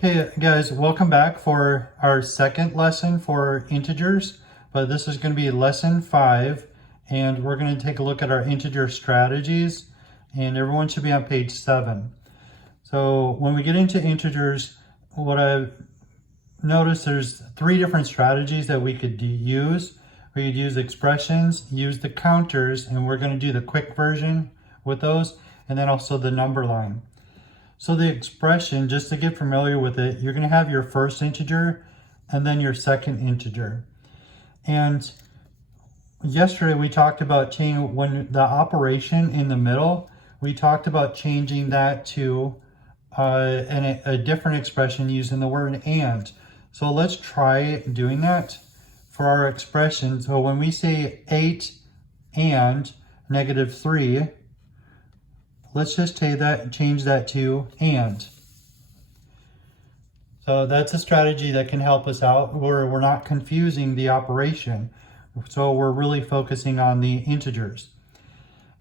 Okay, guys, welcome back for our second lesson for integers, but this is going to be lesson 5, and we're going to take a look at our integer strategies, and everyone should be on page 7. So when we get into integers, what I've noticed, there's 3 different strategies that we could use. We could use expressions, use the counters, and we're going to do the quick version with those, and then also the number line. So the expression, just to get familiar with it, you're going to have your first integer and then your second integer. And yesterday we talked about changing when the operation in the middle, we talked about changing that to a different expression using the word and. So let's try doing that for our expression. So when we say 8 and -3, let's just change that to and. So that's a strategy that can help us out where we're not confusing the operation. So we're really focusing on the integers.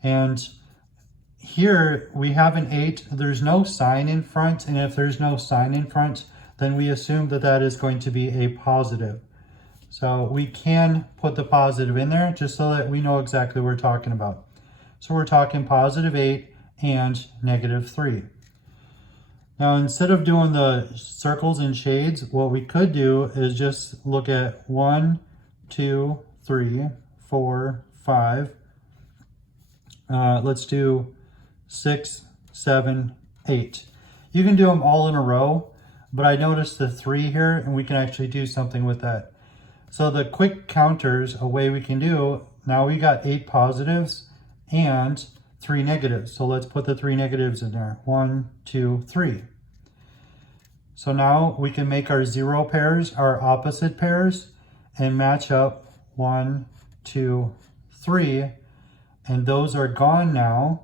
And here we have an 8, there's no sign in front, and if there's no sign in front, then we assume that that is going to be a positive. So we can put the positive in there just so that we know exactly what we're talking about. So we're talking +8 and -3. Now, instead of doing the circles and shades, what we could do is just look at 1, 2, 3, 4, 5. Let's do 6, 7, 8. You can do them all in a row, but I noticed the 3 here, and we can actually do something with that. So the quick counters, a way we can do, now we got 8 positives and 3 negatives. So let's put the 3 negatives in there. 1, 2, 3. So now we can make our 0 pairs our opposite pairs and match up 1, 2, 3. And those are gone now.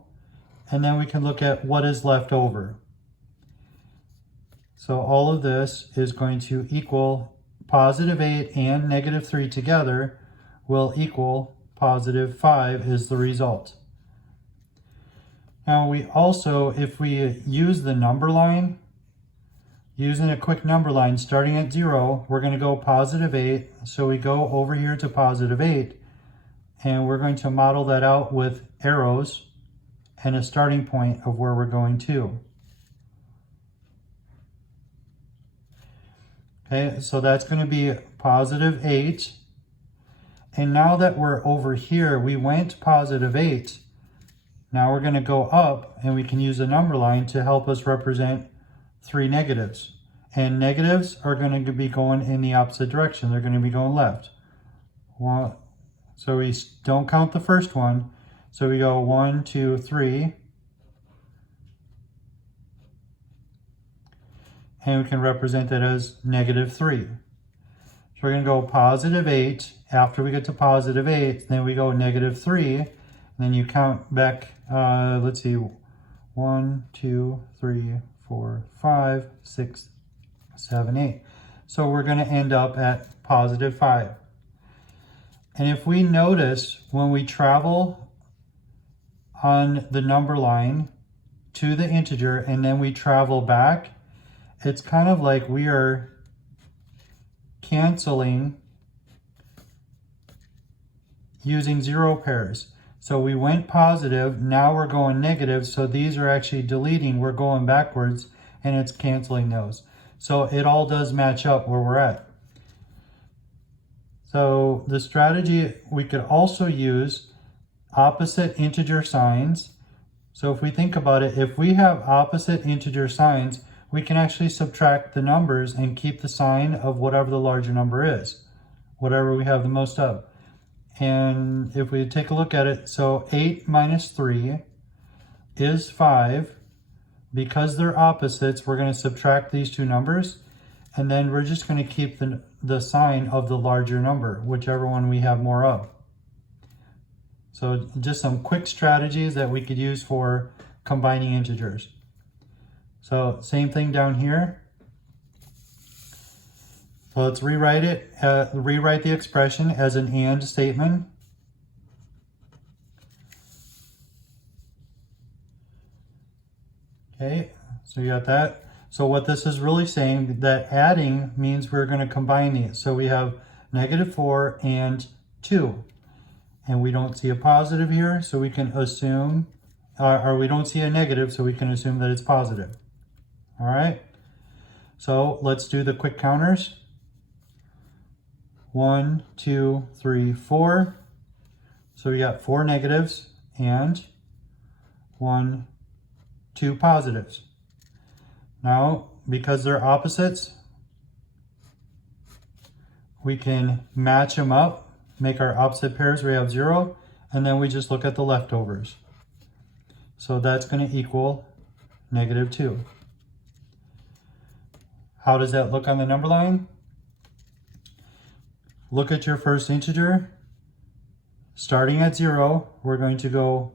And then we can look at what is left over. So all of this is going to equal +8 and -3 together will equal +5 is the result. Now we also, if we use the number line, using a quick number line starting at 0, we're going to go +8. So we go over here to +8, and we're going to model that out with arrows and a starting point of where we're going to. Okay, so that's going to be +8. And now that we're over here, we went +8. Now we're going to go up, and we can use a number line to help us represent 3 negatives. And negatives are going to be going in the opposite direction. They're going to be going left. So we don't count the first one. So we go 1, 2, 3. And we can represent that as -3. So we're going to go +8. After we get to +8, then we go -3. And then you count back, let's see, 1, 2, 3, 4, 5, 6, 7, 8. So we're going to end up at +5. And if we notice when we travel on the number line to the integer and then we travel back, it's kind of like we are canceling using 0 pairs. So we went positive, now we're going negative, so these are actually deleting, we're going backwards, and it's canceling those. So it all does match up where we're at. So the strategy, we could also use opposite integer signs. So if we think about it, if we have opposite integer signs, we can actually subtract the numbers and keep the sign of whatever the larger number is, whatever we have the most of. And if we take a look at it, so 8 minus 3 is 5. Because they're opposites, we're going to subtract these two numbers, and then we're just going to keep the sign of the larger number, whichever one we have more of. So just some quick strategies that we could use for combining integers. So same thing down here. So let's rewrite it, rewrite the expression as an and statement. Okay, so you got that. So what this is really saying, that adding means we're going to combine these. So we have -4 and 2. And we don't see a positive here, so we can assume, or we don't see a negative, so we can assume that it's positive. All right? So let's do the quick counters. 1, 2, 3, 4. So we got 4 negatives and 1, 2 positives. Now, because they're opposites, we can match them up, make our opposite pairs. We have 0, and then we just look at the leftovers. So that's going to equal -2. How does that look on the number line? Look at your first integer. Starting at 0, we're going to go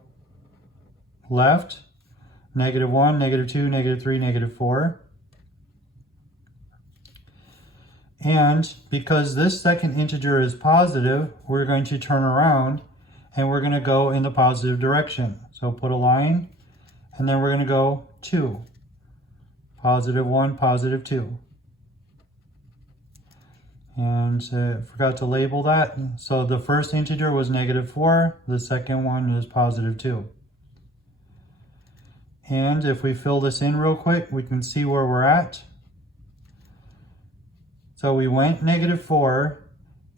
left, -1, -2, -3, -4. And because this second integer is positive, we're going to turn around and we're going to go in the positive direction. So put a line, and then we're going to go 2. +1, +2. And forgot to label that. So the first integer was -4. The second one is +2. And if we fill this in real quick, we can see where we're at. So we went -4,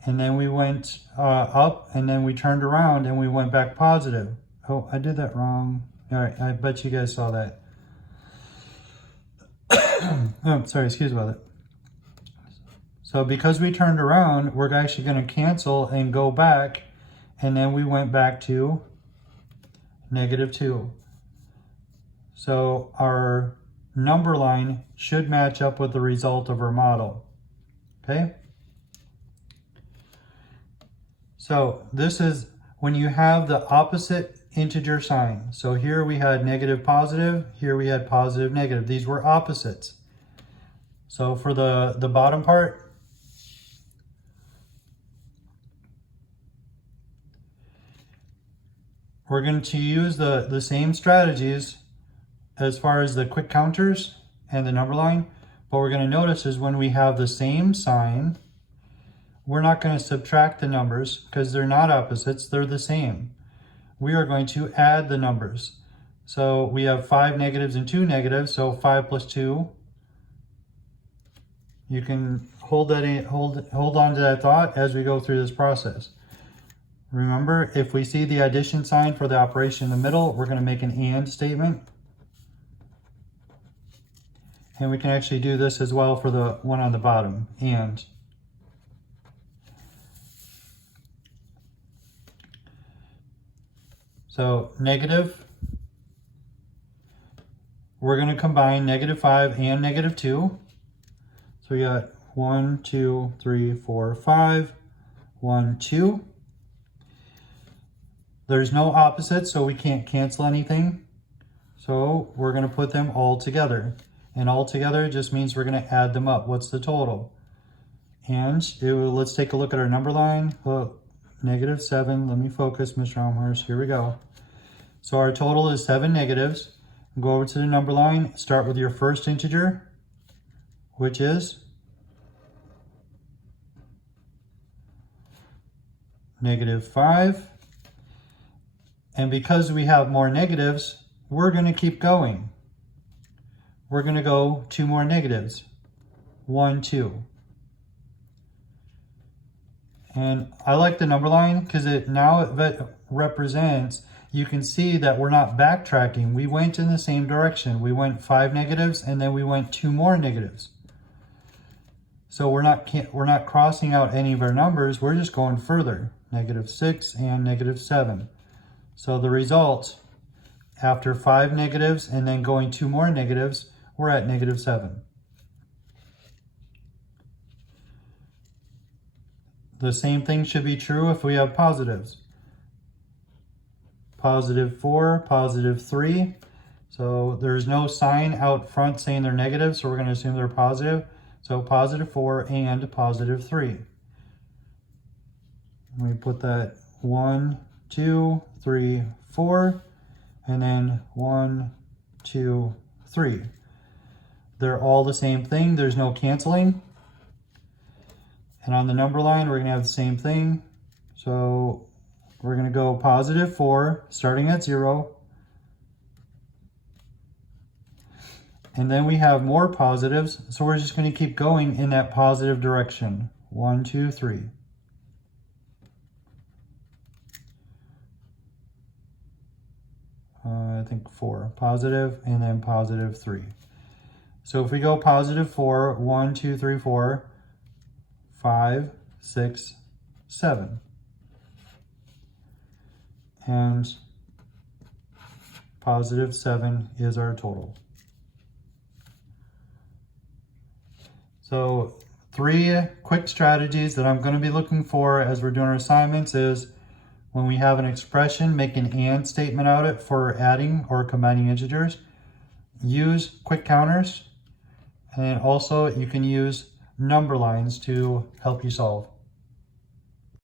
and then we went up, and then we turned around and we went back positive. Oh, I did that wrong. All right, I bet you guys saw that. Oh, sorry, excuse about that. So because we turned around, we're actually going to cancel and go back, and then we went back to -2. So our number line should match up with the result of our model. Okay? So this is when you have the opposite integer sign. So here we had negative positive, here we had positive negative. These were opposites. So for the bottom part, we're going to use the same strategies as far as the quick counters and the number line. What we're going to notice is when we have the same sign, we're not going to subtract the numbers because they're not opposites, they're the same. We are going to add the numbers. So we have 5 negatives and 2 negatives, so 5 plus 2. You can hold on to that thought as we go through this process. Remember, if we see the addition sign for the operation in the middle, we're going to make an AND statement. And we can actually do this as well for the one on the bottom, AND. So negative, we're going to combine -5 and -2. So we got 1, 2, 3, 4, 5, 1, 2. There's no opposites, so we can't cancel anything. So we're going to put them all together. And all together just means we're going to add them up. What's the total? And let's take a look at our number line. Well, -7. Let me focus, Mr. Elmhorst. Here we go. So our total is 7 negatives. Go over to the number line. Start with your first integer, which is -5. And because we have more negatives, we're going to keep going. We're going to go 2 more negatives. 1, 2. And I like the number line because it represents, you can see that we're not backtracking. We went in the same direction. We went 5 negatives and then we went 2 more negatives. So we're not crossing out any of our numbers. We're just going further. -6 and -7. So the result, after 5 negatives and then going 2 more negatives, we're at -7. The same thing should be true if we have positives. +4, +3. So there's no sign out front saying they're negative, so we're going to assume they're positive. So +4 and +3. We put that 1, 2, 3, 4, and then 1, 2, 3. they're all the same thing. There's no canceling. And on the number line, we're gonna have the same thing. So we're gonna go +4, starting at 0. And then we have more positives, so we're just going to keep going in that positive direction. 1, 2, 3. I think 4. Positive, and then +3. So if we go +4, 1, 2, 3, 4, 5, 6, 7. And +7 is our total. So 3 quick strategies that I'm going to be looking for as we're doing our assignments is when we have an expression, make an and statement out of it for adding or combining integers. Use quick counters, and also you can use number lines to help you solve.